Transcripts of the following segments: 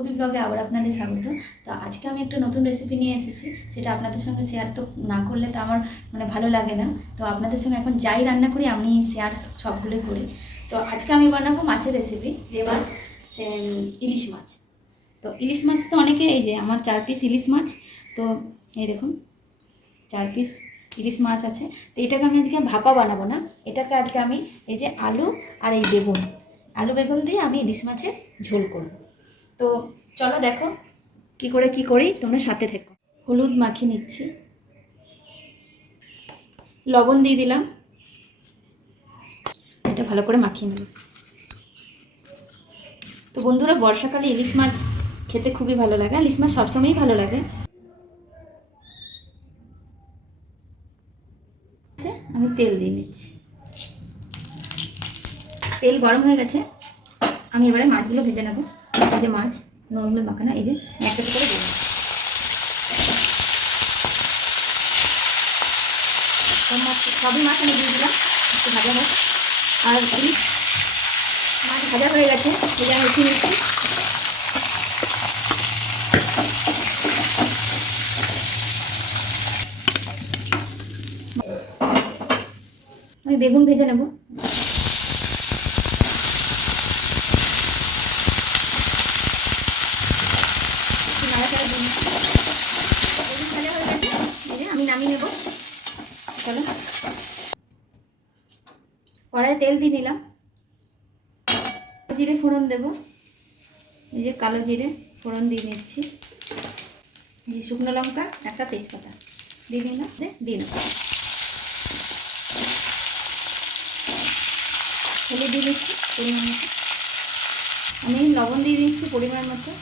ফুলকপি ব্লগে আবার আপনাদের স্বাগত। তো আজকে আমি একটা নতুন রেসিপি নিয়ে এসেছি, সেটা আপনাদের সঙ্গে শেয়ার তো না করলে তো আমার ভালো লাগে না। তো আপনাদের সঙ্গে এখন যাই রান্না করি আমি শেয়ার সবগুলোই করি। তো আজকে আমি বানাবো মাছের রেসিপি, যে মাছ সে ইলিশ মাছ। তো ইলিশ মাছ তো অনেকে, এই যে আমার 4 পিস ইলিশ মাছ, তো এই দেখুন 4 পিস ইলিশ মাছ আছে। তো এটাকে আমি আজকে ভাপা বানাবো না, এটাকে আজকে আমি এই যে আলু আর এই আলু বেগুন দিয়ে আমি ইলিশ মাছের ঝোল করব। তো চলো দেখো কি করে কি করি, তোমরা সাথে থেকো। হলুদ মাখিয়ে নিচ্ছি, লবণ দিয়ে দিলাম, এটা ভালো করে মাখিয়ে নেব। তো বন্ধুরা, বর্ষাকালে ইলিশ মাছ খেতে খুবই ভালো লাগে, ইলিশ মাছ সবসময়ই ভালো লাগে। আমি তেল দিয়ে নিচ্ছি, তেল গরম হয়ে গেছে। আমি এবারে মাছগুলো ভেজে নেব। এই যে মাছ নুন মাখানো, এই যে একটা করে দিয়ে সবই মাছ আমি দিয়ে দিলাম, একটু ভাজা হোক। আর ইলিশ মাছ ভাজা হয়ে গেছে, এই যে আমি উঠিয়ে নিচ্ছি। আমি বেগুন ভেজে নেব। আমি নামিয়ে নেব। চলো, কড়াইয়ে তেল দিয়ে নিলাম, জিরে ফোড়ন দেব। এই যে কালো জিরে ফোড়ন দিয়ে নিচ্ছি, এই যে শুকনো লঙ্কা, একটা তেজপাতা দিয়ে নিলাম, দিয়ে নেব। হলুদ দিয়ে দিচ্ছি পরিমাণ মতো, আমি লবণ দিয়ে দিচ্ছি পরিমাণ মতো।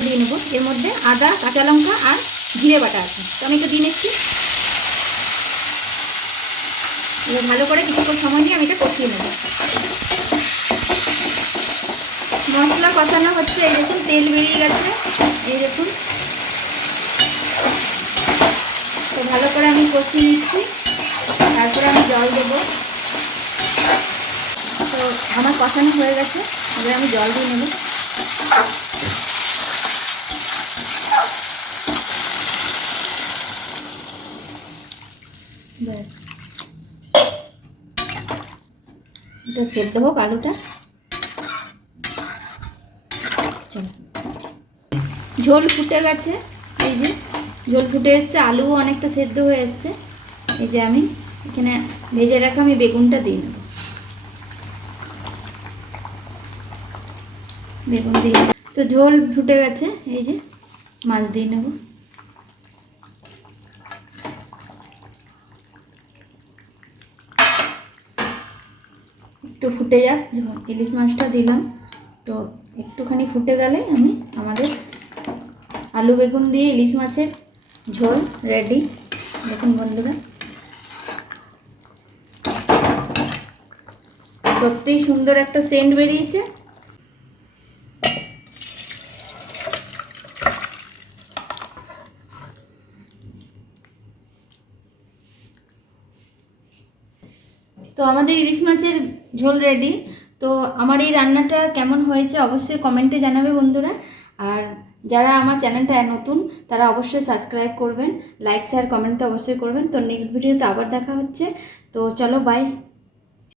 দিয়ে নেবো, এর মধ্যে আদা, কাঁচা লঙ্কা আর জিরে বাটা আছে, তো আমি এটা দিয়ে নিচ্ছি। ভালো করে কিছুক্ষণ সময় নিয়ে আমি এটা কষিয়ে নেব। মশলা কষানো হচ্ছে, এই দেখুন তেল বেরিয়ে গেছে, এই দেখুন। তো ভালো করে আমি কষিয়ে নিচ্ছি, তারপরে আমি জল দেবো। তো আমার কষানো হয়ে গেছে, এবার আমি জল দিয়ে নেব। ব্যাস, এটা সেদ্ধ হোক আলুটা। চলো, ঝোল ফুটে গেছে, এই যে ঝোল ফুটে এসছে, আলুও অনেকটা সেদ্ধ হয়ে এসছে। এই যে আমি এখানে ভেজে রাখা আমি বেগুনটা দিয়ে নেব। বেগুন দিয়ে তো ঝোল ফুটে গেছে, এই যে মাছ দিয়ে নেব। একটু ফুটে যাক, ইলিশ মাছটা দিলাম, তো একটুখানি ফুটে গেলে আমি আমাদের আলু বেগুন দিয়ে ইলিশ মাছের ঝোল রেডি। দেখুন বন্ধুরা, সত্যিই সুন্দর একটা সেন্ট বেরিয়েছে। তো আমাদের ইলিশ মাছের ঝোল রেডি। তো আমার এই রান্নাটা কেমন হয়েছে অবশ্যই কমেন্টে জানাবে বন্ধুরা। আর যারা আমার চ্যানেলটা নতুন তারা অবশ্যই সাবস্ক্রাইব করবেন, লাইক শেয়ার কমেন্ট তো অবশ্যই করবেন। তো নেক্সট ভিডিওতে আবার দেখা হচ্ছে। তো চলো, বাই।